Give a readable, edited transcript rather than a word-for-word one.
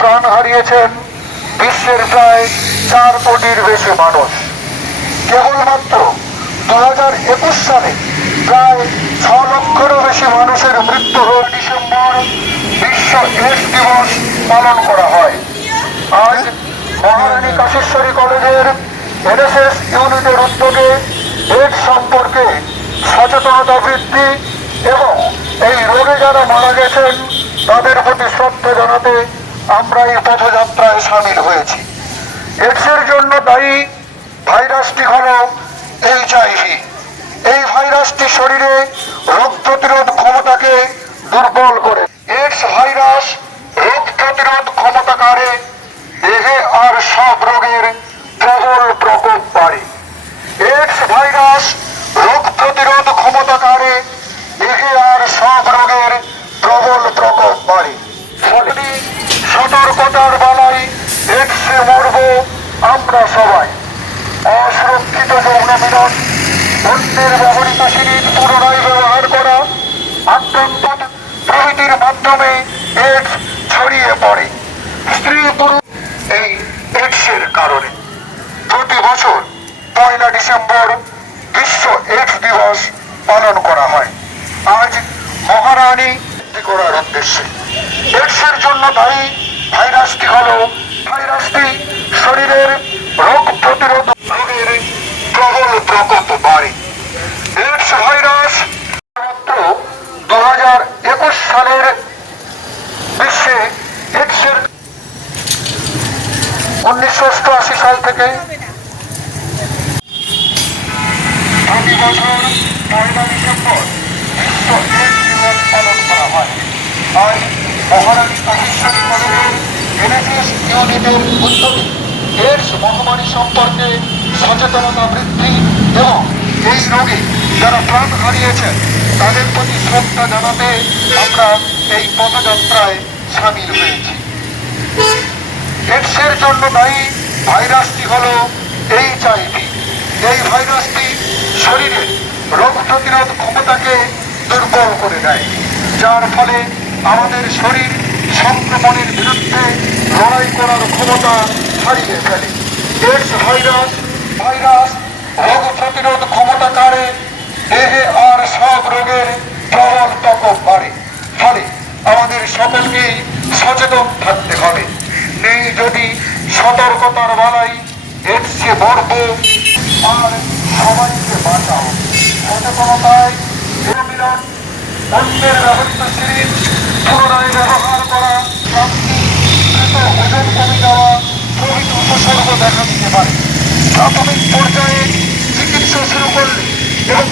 প্রাণ হারিয়েছেন বিশ্বের প্রায় 4 কোটির বেশি মানুষ। কেবলমাত্র 2021 সালে প্রায় 6 লক্ষেরও বেশি মানুষের মৃত্যু হয়ে ডিসেম্বর বিশ্ব এইডস দিবস পালন করা হয়। আজ মহারানী কাশেশ্বরী কলেজের এনএসএস ইউনিটের উদ্যোগে এইডস সম্পর্কে সচেতনতা বৃদ্ধি এবং এই রোগে যারা মারা গেছেন তাদের প্রতি শ্রদ্ধা জানাতে আমরা এই পথযাত্রায় সামিল হয়েছি। এইডসের জন্য দায়ী ভাইরাসটি হল এইচআইভি। এই ভাইরাসটি শরীরে রোগ প্রতিরোধ ক্ষমতাকে দুর্বল করে। এইডস ভাইরাস রোগ প্রতিরোধ ক্ষমতাকারে দেহে আর সব রোগের প্রবল প্রকোপ বাড়ে। এইডস ভাইরাস রোগ প্রতিরোধ ক্ষমতাকারে দেহে আর সব রোগের প্রবল প্রকোপ বাড়ে। ফলে সতর্কতার বেলায় এইডসে মরব আমরা সবাই। অসুরক্ষিত যৌন মিলন, অন্যের ব্যবহৃত সিরিঞ্জ পুনরায় ব্যবহার করা, আক্রান্ত প্রভৃতির মাধ্যমে এইডস ছড়িয়ে পড়ে। স্ত্রী পুরুষ এই এইডসের কারণে প্রতি বছর 1 ডিসেম্বর বিশ্ব এইডস দিবস পালন করা হয়। আজ মহারানী করার উদ্দেশ্যে এইডসের জন্য দায়ী ভাইরাসটি হল ভাইরাসটি শরীরের রোগ প্রতিরোধ রোগের প্রবল প্রকোপ বাড়ে। এইডস ভাইরাস মাত্র 2021 সালের বিশ্বে এইডসের 1988 সাল থেকে প্রতি বছর 1 ডিসেম্বর বিশ্ব এইডস দিবস পালন করা হয়। আজ মহারানী কাশেশ্বরী কলেজের এনএসএস ইউনিটের উদ্যোগে এইডস মহামারী সম্পর্কে সচেতনতা বৃদ্ধি এবং এই রোগে যারা প্রাণ হারিয়েছেন তাদের প্রতি শ্রদ্ধা জানাতে আমরা এই পথযাত্রায় সামিল হয়েছি। এইডসের জন্য দায়ী ভাইরাসটি হল এইচআইভি। এই ভাইরাসটি শরীরের রোগ প্রতিরোধ ক্ষমতাকে দুর্বল করে দেয়, যার ফলে আমাদের শরীর সংক্রমণের বিরুদ্ধে লড়াই করার ক্ষমতা হারিয়ে ফেলে। এইডস ভাইরাস রোগ প্রতিরোধ ক্ষমতাকারে দেহে আর সব রোগের প্রবল প্রকোপ বাড়ে। ফলে আমাদের সকলকেই সচেতন থাকতে হবে। নেই যদি সতর্কতার বেলায় এইডসে মরব আর সবাইকে বাঁচাও। সচেতনতায় মিলন, অন্যের ব্যবহৃত সিরিঞ্জ পুনরায় ব্যবহার করা, ওজন কমে যাওয়া প্রভৃতি উপসর্গ দেখা দিতে পারে। প্রাথমিক পর্যায়ে চিকিৎসা শুরু করলে এবং